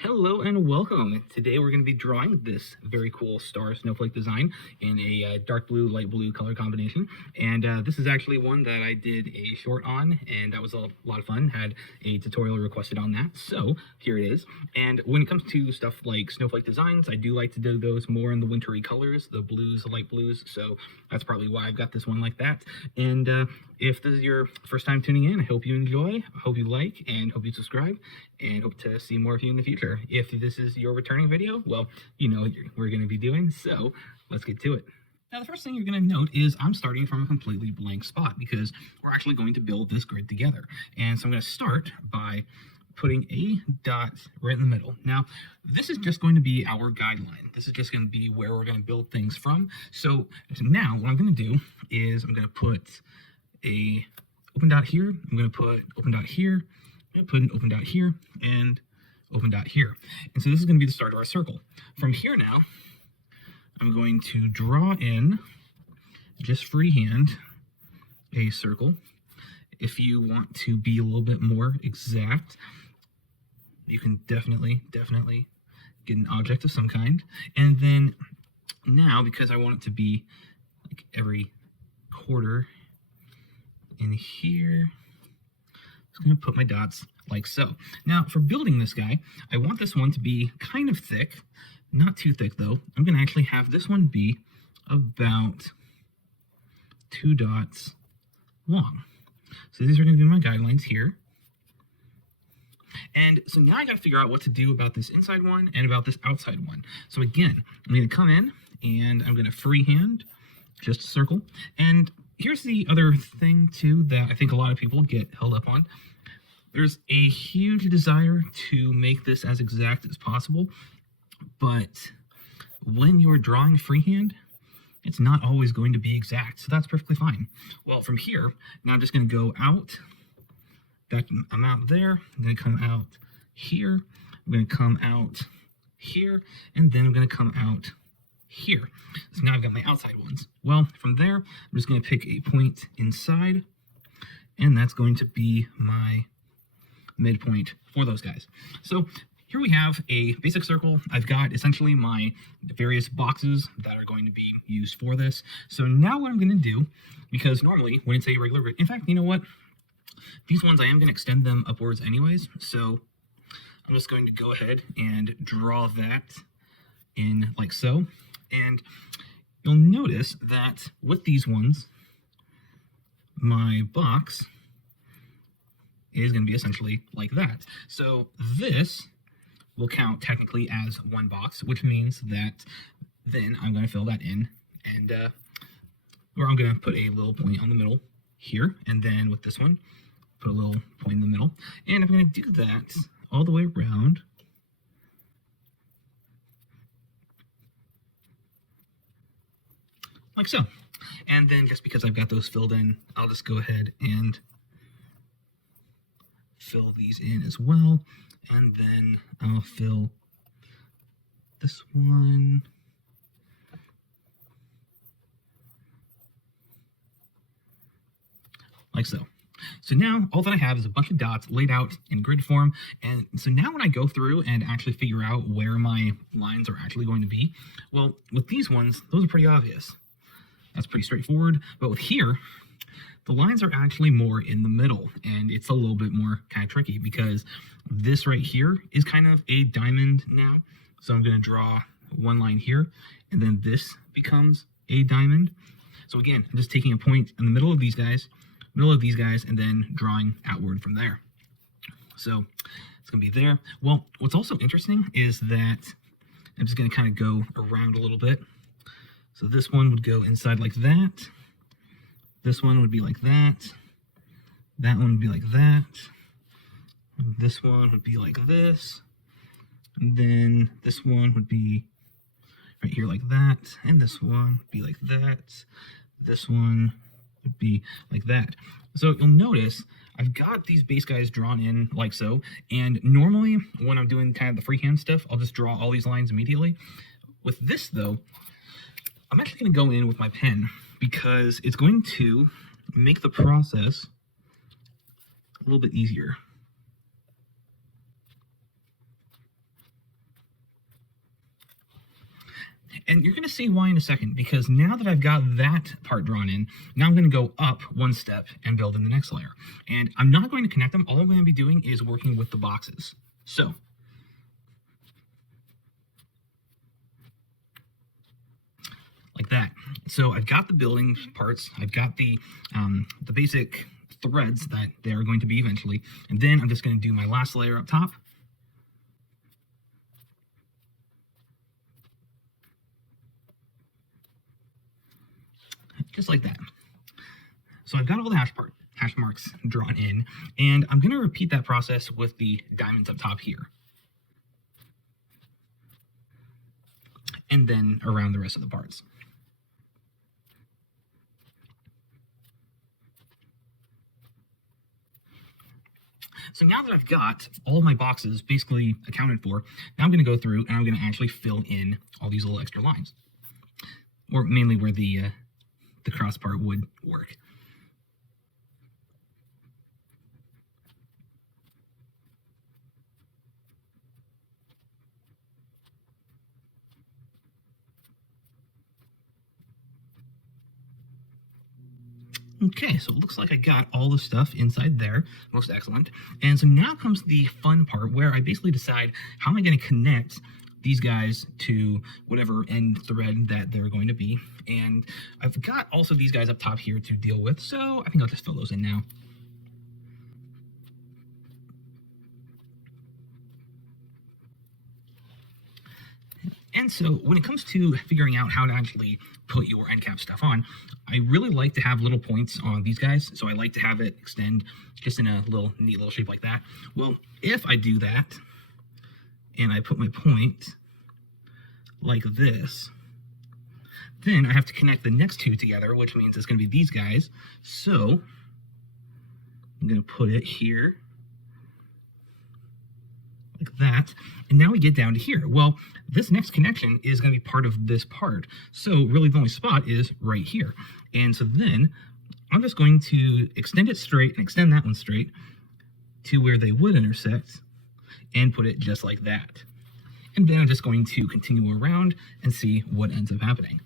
Hello and welcome. Today we're going to be drawing this very cool star snowflake design in a dark blue, light blue color combination. And this is actually one that I did a short on, and that was a lot of fun. Had a tutorial requested on that, so here it is. And when it comes to stuff like snowflake designs, I do like to do those more in the wintry colors, the blues, the light blues, so that's probably why I've got this one like that. And if this is your first time tuning in, I hope you enjoy, hope you like, and hope you subscribe, and hope to see more of you in the future. If this is your returning video, well, you know what we're going to be doing, so let's get to it. Now, the first thing you're going to note is I'm starting from a completely blank spot because we're actually going to build this grid together. And so I'm going to start by putting a dot right in the middle. Now, this is just going to be our guideline. This is just going to be where we're going to build things from. So now what I'm going to do is I'm going to put a open dot here. I'm going to put open dot here. I'm going to put an open dot here and open dot here. And so this is going to be the start of our circle. From here now, I'm going to draw in, just freehand, a circle. If you want to be a little bit more exact, you can definitely get an object of some kind. And then now, because I want it to be like every quarter in here, I'm going to put my dots like so. Now, for building this guy, I want this one to be kind of thick, not too thick though. I'm going to actually have this one be about 2 dots long. So these are going to be my guidelines here. And so now I got to figure out what to do about this inside one and about this outside one. So again, I'm going to come in and I'm going to freehand just a circle. And here's the other thing too that I think a lot of people get held up on. There's a huge desire to make this as exact as possible, but when you're drawing freehand, it's not always going to be exact, so that's perfectly fine. Well, from here, now I'm just going to go out that amount there. I'm going to come out here. I'm going to come out here, and then I'm going to come out here. So now I've got my outside ones. Well, from there, I'm just going to pick a point inside, and that's going to be my midpoint for those guys. So here we have a basic circle. I've got essentially my various boxes that are going to be used for this. So now what I'm going to do, because normally when it's a regular grid, in fact, you know what? These ones I am going to extend them upwards anyways. So I'm just going to go ahead and draw that in like so. And you'll notice that with these ones, my box is going to be essentially like that. So this will count technically as one box, which means that then I'm going to fill that in, and or I'm going to put a little point on the middle here, and then with this one, put a little point in the middle, and I'm going to do that all the way around. Like so. And then just because I've got those filled in, I'll just go ahead and fill these in as well. And then I'll fill this one. Like so. So now all that I have is a bunch of dots laid out in grid form. And so now when I go through and actually figure out where my lines are actually going to be, well, with these ones, those are pretty obvious. That's pretty straightforward. But with here, the lines are actually more in the middle, and it's a little bit more kind of tricky because this right here is kind of a diamond now. So I'm going to draw one line here, and then this becomes a diamond. So again, I'm just taking a point in the middle of these guys, and then drawing outward from there. So it's going to be there. Well, what's also interesting is that I'm just going to kind of go around a little bit. So this one would go inside like that. This one would be like that. That one would be like that. This one would be like this. And then this one would be right here like that. And this one would be like that. This one would be like that. So you'll notice I've got these base guys drawn in like so. And normally when I'm doing kind of the freehand stuff, I'll just draw all these lines immediately. With this though, I'm actually going to go in with my pen because it's going to make the process a little bit easier. And you're going to see why in a second, because now that I've got that part drawn in, now I'm going to go up one step and build in the next layer. And I'm not going to connect them. All I'm going to be doing is working with the boxes. So like that. So I've got the building parts, I've got the basic threads that they are going to be eventually, and then I'm just going to do my last layer up top. Just like that. So I've got all the hash marks drawn in, and I'm going to repeat that process with the diamonds up top here. And then around the rest of the parts. So now that I've got all my boxes basically accounted for, now I'm going to go through and I'm going to actually fill in all these little extra lines. Or mainly where the cross part would work. Okay, so it looks like I got all the stuff inside there. Most excellent. And so now comes the fun part where I basically decide how am I going to connect these guys to whatever end thread that they're going to be. And I've got also these guys up top here to deal with, so I think I'll just fill those in now. And so when it comes to figuring out how to actually put your end cap stuff on, I really like to have little points on these guys. So I like to have it extend just in a neat little shape like that. Well, if I do that and I put my point like this, then I have to connect the next two together, which means it's going to be these guys. So I'm going to put it here like that. And now we get down to here. Well, this next connection is going to be part of this part. So really the only spot is right here. And so then I'm just going to extend it straight and extend that one straight to where they would intersect and put it just like that. And then I'm just going to continue around and see what ends up happening.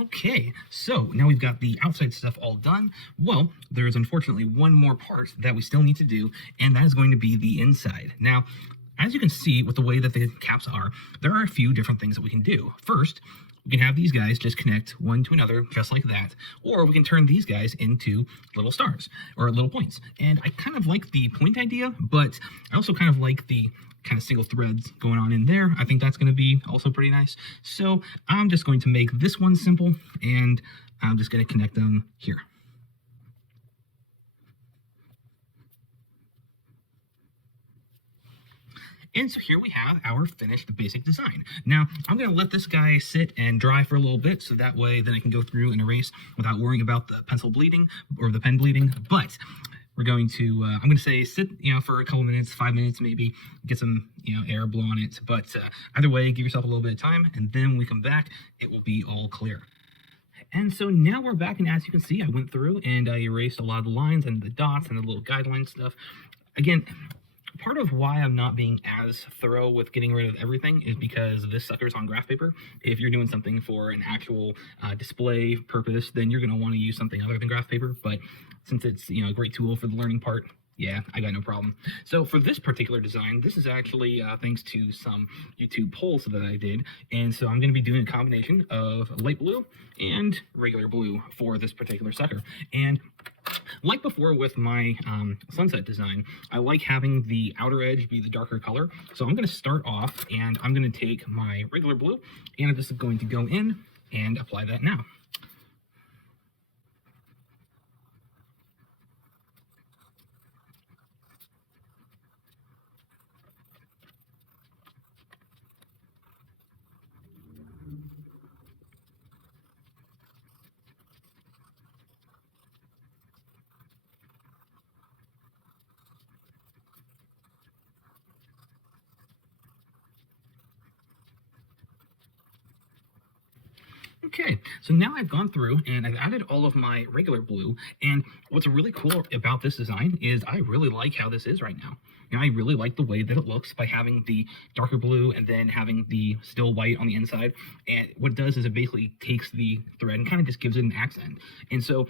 Okay, so now we've got the outside stuff all done. Well, there is unfortunately one more part that we still need to do, and that is going to be the inside. Now, as you can see with the way that the caps are, there are a few different things that we can do. First, we can have these guys just connect one to another just like that, or we can turn these guys into little stars or little points. And I kind of like the point idea, but I also kind of like the kind of single threads going on in there. I think that's going to be also pretty nice. So I'm just going to make this one simple, and I'm just going to connect them here. And so here we have our finished basic design. Now, I'm going to let this guy sit and dry for a little bit, so that way then I can go through and erase without worrying about the pencil bleeding or the pen bleeding. But we're going to, I'm going to say sit, for a couple minutes, 5 minutes maybe, get some, air blow on it. But either way, give yourself a little bit of time, and then when we come back, it will be all clear. And so now we're back, and as you can see, I went through and I erased a lot of the lines and the dots and the little guideline stuff. Again, part of why I'm not being as thorough with getting rid of everything is because this sucker's on graph paper. If you're doing something for an actual display purpose, then you're going to want to use something other than graph paper. But since it's a great tool for the learning part, yeah, I got no problem. So for this particular design, this is actually thanks to some YouTube polls that I did. And so I'm going to be doing a combination of light blue and regular blue for this particular sucker. And like before with my sunset design, I like having the outer edge be the darker color. So I'm going to start off and I'm going to take my regular blue and I'm just going to go in and apply that now. Okay, so now I've gone through and I've added all of my regular blue, and what's really cool about this design is I really like how this is right now. I really like the way that it looks by having the darker blue and then having the still white on the inside, and what it does is it basically takes the thread and kind of just gives it an accent. And so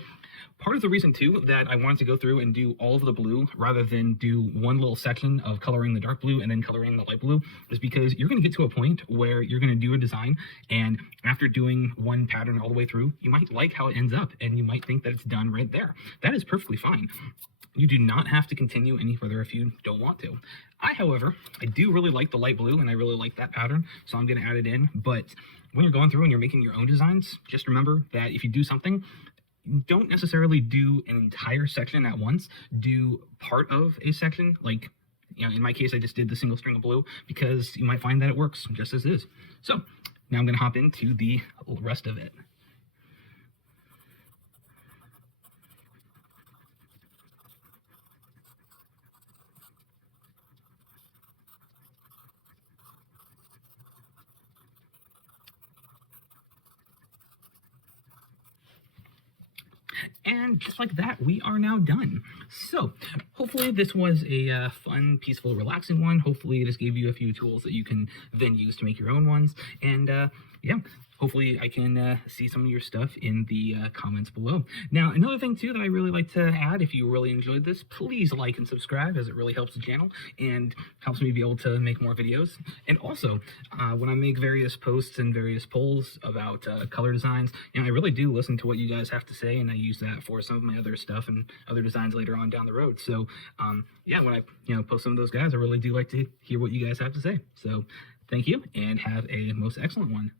part of the reason too that I wanted to go through and do all of the blue rather than do one little section of coloring the dark blue and then coloring the light blue is because you're going to get to a point where you're going to do a design, and after doing one pattern all the way through, you might like how it ends up and you might think that it's done right there. That is perfectly fine. You do not have to continue any further if you don't want to. However, I do really like the light blue and I really like that pattern, so I'm going to add it in. But when you're going through and you're making your own designs, just remember that if you do something, don't necessarily do an entire section at once. Do part of a section, like, in my case, I just did the single string of blue because you might find that it works just as is. So now I'm going to hop into the rest of it. And just like that, we are now done. So hopefully this was a fun, peaceful, relaxing one. Hopefully this gave you a few tools that you can then use to make your own ones. And yeah, hopefully I can see some of your stuff in the comments below. Now, another thing too that I really like to add, if you really enjoyed this, please like and subscribe, as it really helps the channel and helps me be able to make more videos. And also, when I make various posts and various polls about color designs, I really do listen to what you guys have to say, and I use that for some of my other stuff and other designs later on down the road. So yeah, when I post some of those guys, I really do like to hear what you guys have to say. So thank you, and have a most excellent one.